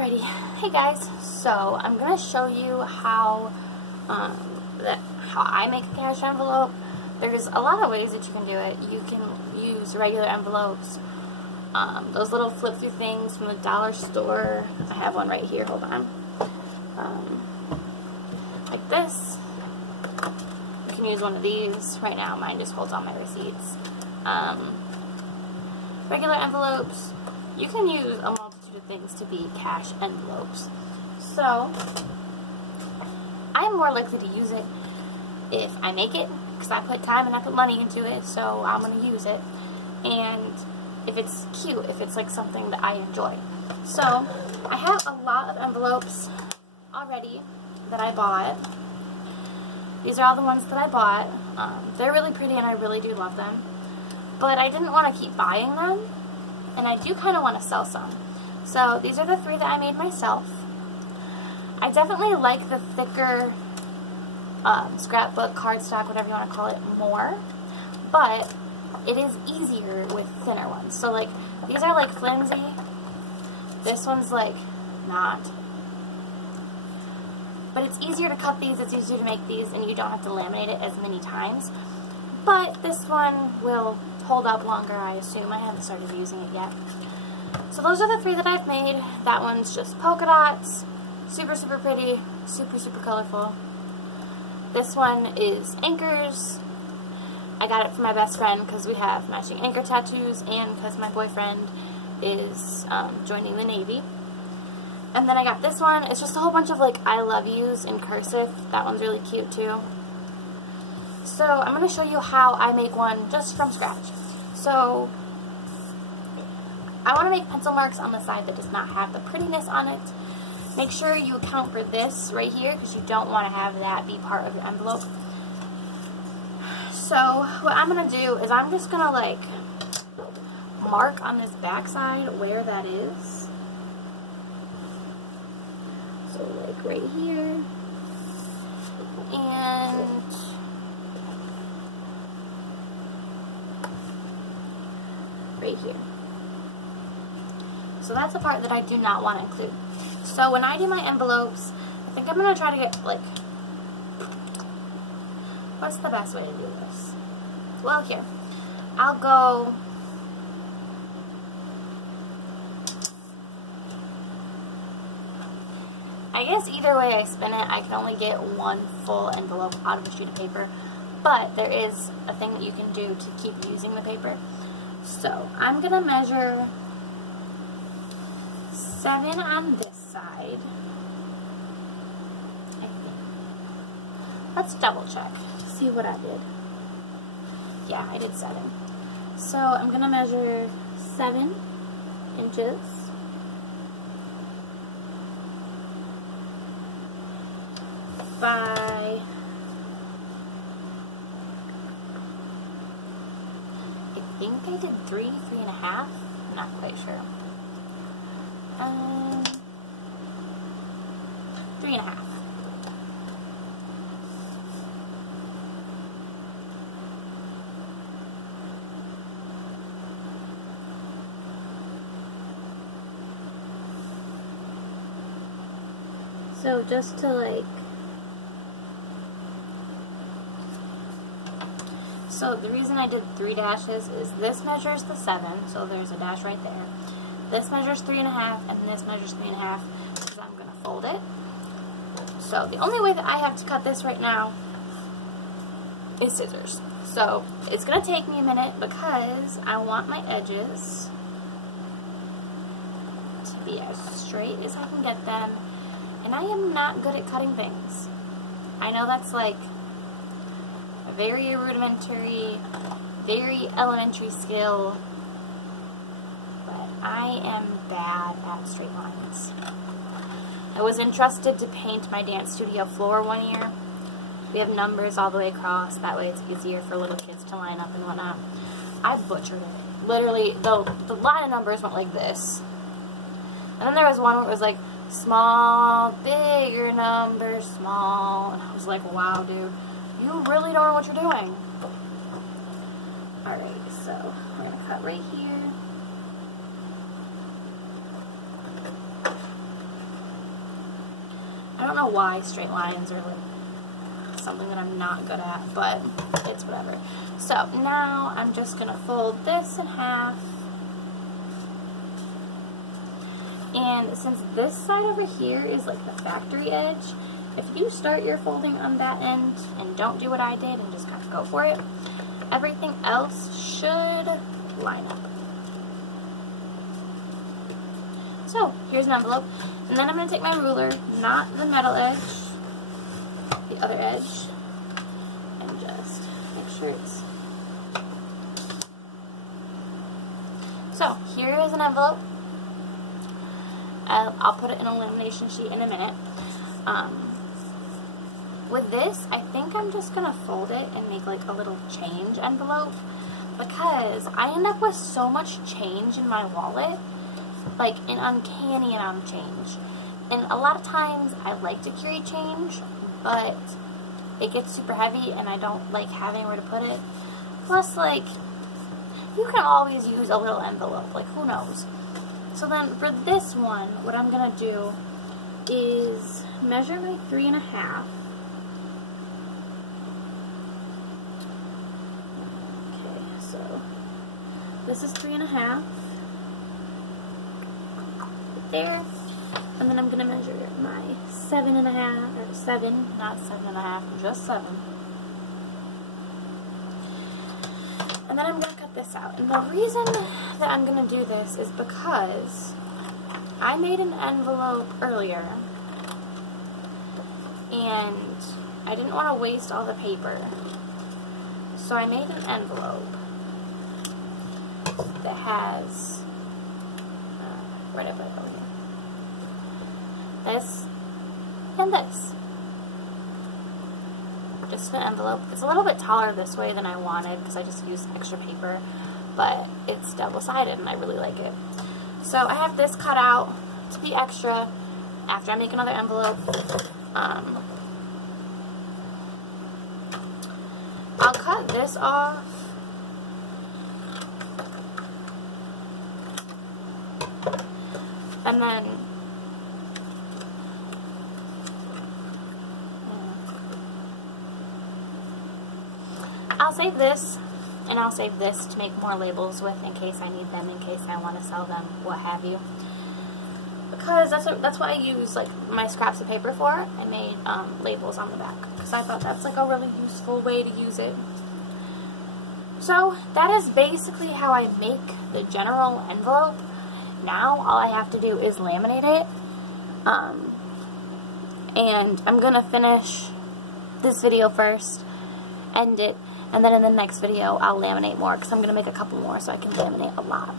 Alrighty, hey guys, so I'm going to show you how I make a cash envelope. There's a lot of ways that you can do it. You can use regular envelopes, those little flip through things from the dollar store. I have one right here, hold on. Like this. You can use one of these. Right now mine just holds all my receipts. Regular envelopes, you can use a multitude of things to be cash envelopes. So, I'm more likely to use it if I make it, because I put time and I put money into it, so I'm going to use it. And if it's cute, if it's like something that I enjoy. So, I have a lot of envelopes already that I bought. These are all the ones that I bought. They're really pretty and I really do love them. But I didn't want to keep buying them, and I do kind of want to sell some. So these are the 3 that I made myself. I definitely like the thicker scrapbook, cardstock, whatever you want to call it, more. But it is easier with thinner ones. So like, these are like flimsy. This one's like not. But it's easier to cut these, it's easier to make these, and you don't have to laminate it as many times. But this one will hold up longer, I assume. I haven't started using it yet. So those are the 3 that I've made. That one's just polka dots. Super, super pretty. Super, super colorful. This one is anchors. I got it from my best friend because we have matching anchor tattoos and because my boyfriend is joining the Navy. And then I got this one. It's just a whole bunch of like I love yous in cursive. That one's really cute too. So I'm going to show you how I make one just from scratch. So I want to make pencil marks on the side that does not have the prettiness on it. Make sure you account for this right here because you don't want to have that be part of your envelope. So what I'm going to do is I'm just going to like mark on this back side where that is. So like right here. And right here. So that's the part that I do not want to include. So when I do my envelopes, I think I'm going to try to get like, what's the best way to do this? Well, here, I'll go, I guess either way I spin it, I can only get one full envelope out of a sheet of paper, but there is a thing that you can do to keep using the paper. So I'm going to measure 7 on this side, I think. Let's double check, see what I did. Yeah, I did 7. So I'm going to measure 7 inches. By I think I did 3.5. I'm not quite sure. 3.5. So just to like, so the reason I did 3 dashes is this measures the 7, so there's a dash right there. This measures 3.5, and this measures 3.5, because I'm going to fold it. So the only way that I have to cut this right now is scissors. So it's going to take me a minute because I want my edges to be as straight as I can get them, and I am not good at cutting things. I know that's like a very rudimentary, very elementary skill, but I am bad at straight lines. I was entrusted to paint my dance studio floor one year. We have numbers all the way across, that way it's easier for little kids to line up and whatnot. I butchered it. Literally, the line of numbers went like this. And then there was one where it was like, small, bigger number, small, and I was like, wow, dude. You really don't know what you're doing. Alright, so we're going to cut right here. don't know why straight lines are like something that I'm not good at, but it's whatever. So now I'm just going to fold this in half. And since this side over here is like the factory edge, if you start your folding on that end and don't do what I did and just kind of go for it, everything else should line up. So here's an envelope, and then I'm going to take my ruler, not the metal edge, the other edge, and just make sure it's... So here is an envelope. I'll put it in a lamination sheet in a minute. With this, I think I'm just going to fold it and make like a little change envelope, because I end up with so much change in my wallet, like an uncanny amount of change. And a lot of times I like to carry change, but it gets super heavy and I don't like having where to put it. Plus, like, you can always use a little envelope, like who knows. So then for this one, what I'm going to do is measure my 3.5. Okay, so this is 3.5. There, and then I'm going to measure my 7.5, or 7, not 7.5, just 7. And then I'm going to cut this out. And the reason that I'm going to do this is because I made an envelope earlier, and I didn't want to waste all the paper. So I made an envelope that has, where did I put it over here? This and this. Just an envelope. It's a little bit taller this way than I wanted because I just used extra paper, but it's double-sided and I really like it. So I have this cut out to be extra after I make another envelope. I'll cut this off. And then I'll save this, and I'll save this to make more labels with in case I need them, in case I want to sell them, what have you. Because that's what I use like my scraps of paper for. I made labels on the back because I thought that's like a really useful way to use it. So that is basically how I make the general envelope. Now all I have to do is laminate it, and I'm gonna finish this video first, end it, and then in the next video I'll laminate more because I'm gonna make a couple more so I can laminate a lot.